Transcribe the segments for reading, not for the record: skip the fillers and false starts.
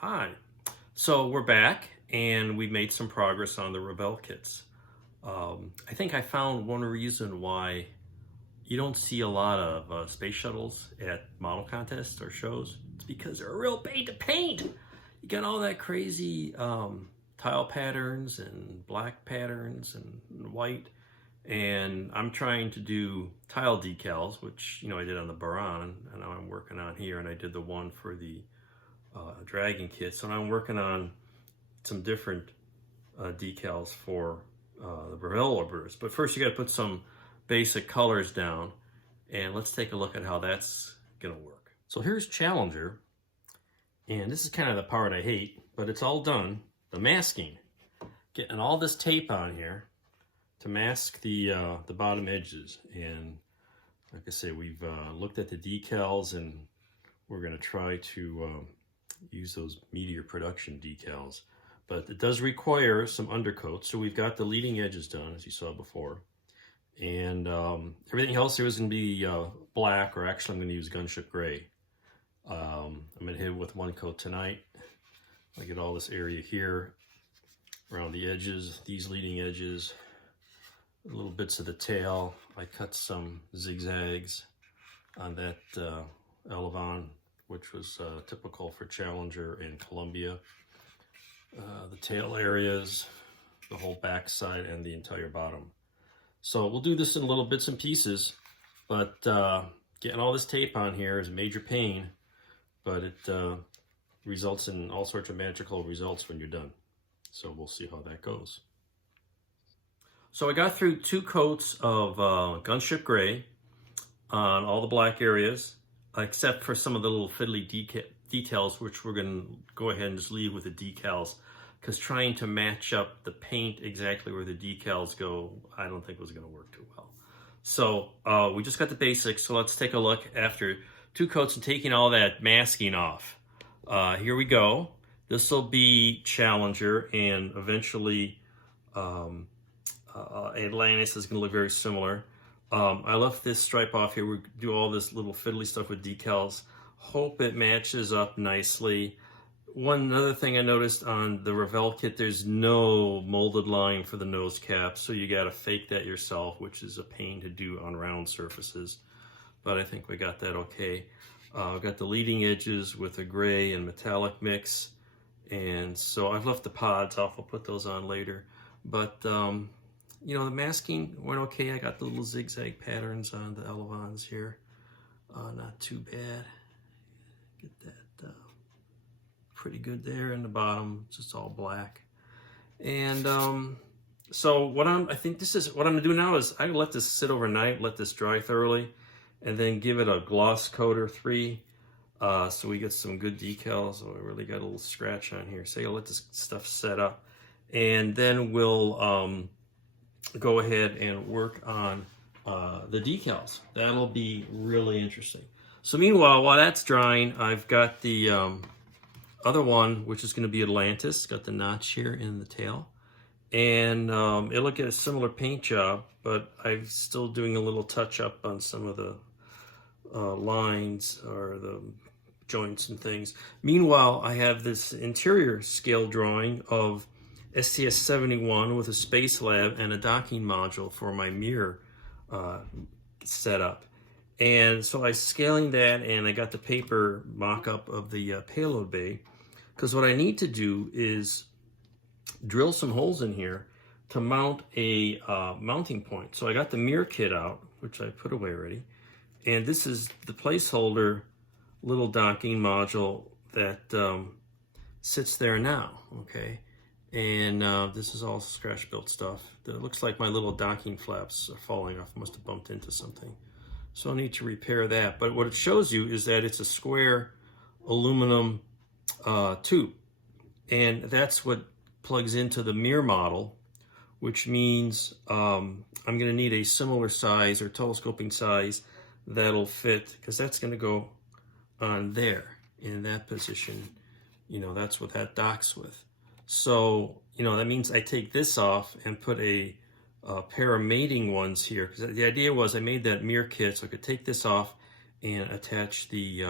Hi. So we're back and we made some progress on the Rebel kits. I think I found one reason why you don't see a lot of space shuttles at model contests or shows. It's because they're a real pain to paint. You got all that crazy tile patterns and black patterns and white. And I'm trying to do tile decals, which I did on the Baran, and now I'm working on here, and I did the one for the Dragon kit. So I'm working on some different decals for the Breville orbiters. But first you got to put some basic colors down, and let's take a look at how that's going to work. So here's Challenger, and this is kind of the part I hate, but it's all done. The masking, getting all this tape on here to mask the bottom edges. And like I say, we've looked at the decals, and we're going to try to use those Meteor production decals, but it does require some undercoats. So we've got the leading edges done, as you saw before, and everything else here is going to be black, or actually I'm going to use gunship gray. I'm going to hit it with one coat tonight. I get all this area here around the edges, these leading edges, little bits of the tail. I cut some zigzags on that elevon, which was typical for Challenger and Columbia. The tail areas, the whole back side, and the entire bottom. So we'll do this in little bits and pieces, but getting all this tape on here is a major pain, but it results in all sorts of magical results when you're done. So we'll see how that goes. So I got through 2 coats of gunship gray on all the black areas, except for some of the little fiddly details, which we're going to go ahead and just leave with the decals, because trying to match up the paint exactly where the decals go, I don't think was going to work too well. So we just got the basics, so let's take a look after 2 coats and taking all that masking off. Here we go. This will be Challenger, and eventually Atlantis is going to look very similar. I left this stripe off here. We do all this little fiddly stuff with decals. Hope it matches up nicely. One other thing I noticed on the Revell kit, there's no molded line for the nose cap, so you got to fake that yourself, which is a pain to do on round surfaces. But I think we got that okay. I've got the leading edges with a gray and metallic mix, and so I've left the pods off. I'll put those on later. But the masking went okay. I got the little zigzag patterns on the elevons here. Not too bad. Get that pretty good there in the bottom, just all black. And so I think this is what I'm gonna do now is I'm gonna let this sit overnight, let this dry thoroughly, and then give it a gloss coat or 3, so we get some good decals. Oh, I really got a little scratch on here. So I'll let this stuff set up, and then we'll go ahead and work on the decals. That'll be really interesting. So meanwhile, while that's drying, I've got the other one, which is going to be Atlantis. Got the notch here in the tail, and it'll get a similar paint job, but I'm still doing a little touch up on some of the lines or the joints and things. Meanwhile, I have this interior scale drawing of STS-71 with a space lab and a docking module for my mirror setup. And so I scaling that, and I got the paper mock-up of the payload bay, because what I need to do is drill some holes in here to mount a mounting point. So I got the mirror kit out, which I put away already, and this is the placeholder little docking module that sits there now, okay? And this is all scratch built stuff. It looks like my little docking flaps are falling off. Must have bumped into something. So I need to repair that. But what it shows you is that it's a square aluminum tube. And that's what plugs into the mirror model, which means I'm going to need a similar size or telescoping size that'll fit, because that's going to go on there in that position. That's what that docks with. So, that means I take this off and put a pair of mating ones here, because the idea was I made that mirror kit so I could take this off and attach the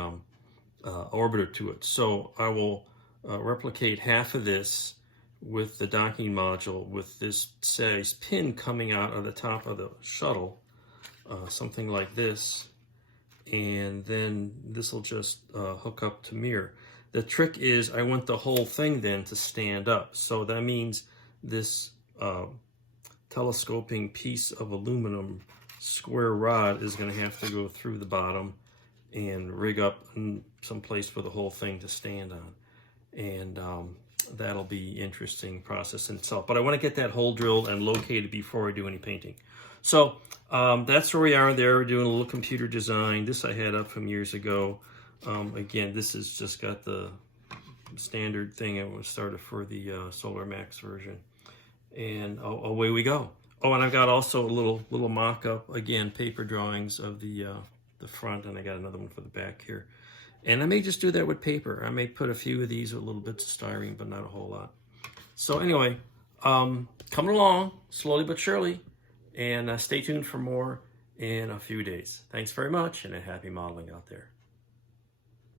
orbiter to it. So I will replicate half of this with the docking module with this size pin coming out of the top of the shuttle, something like this, and then this will just hook up to mirror. The trick is I want the whole thing then to stand up, so that means this telescoping piece of aluminum square rod is going to have to go through the bottom and rig up in some place for the whole thing to stand on, and that'll be interesting process in itself. But I want to get that hole drilled and located before I do any painting. So that's where we are there. We're doing a little computer design. This I had up from years ago. Again, this has just got the standard thing I started for the Solar Max version. And away we go. Oh, and I've got also a little mock-up, again, paper drawings of the front, and I got another one for the back here. And I may just do that with paper. I may put a few of these with little bits of styrene, but not a whole lot. So anyway, coming along, slowly but surely, and stay tuned for more in a few days. Thanks very much, and a happy modeling out there.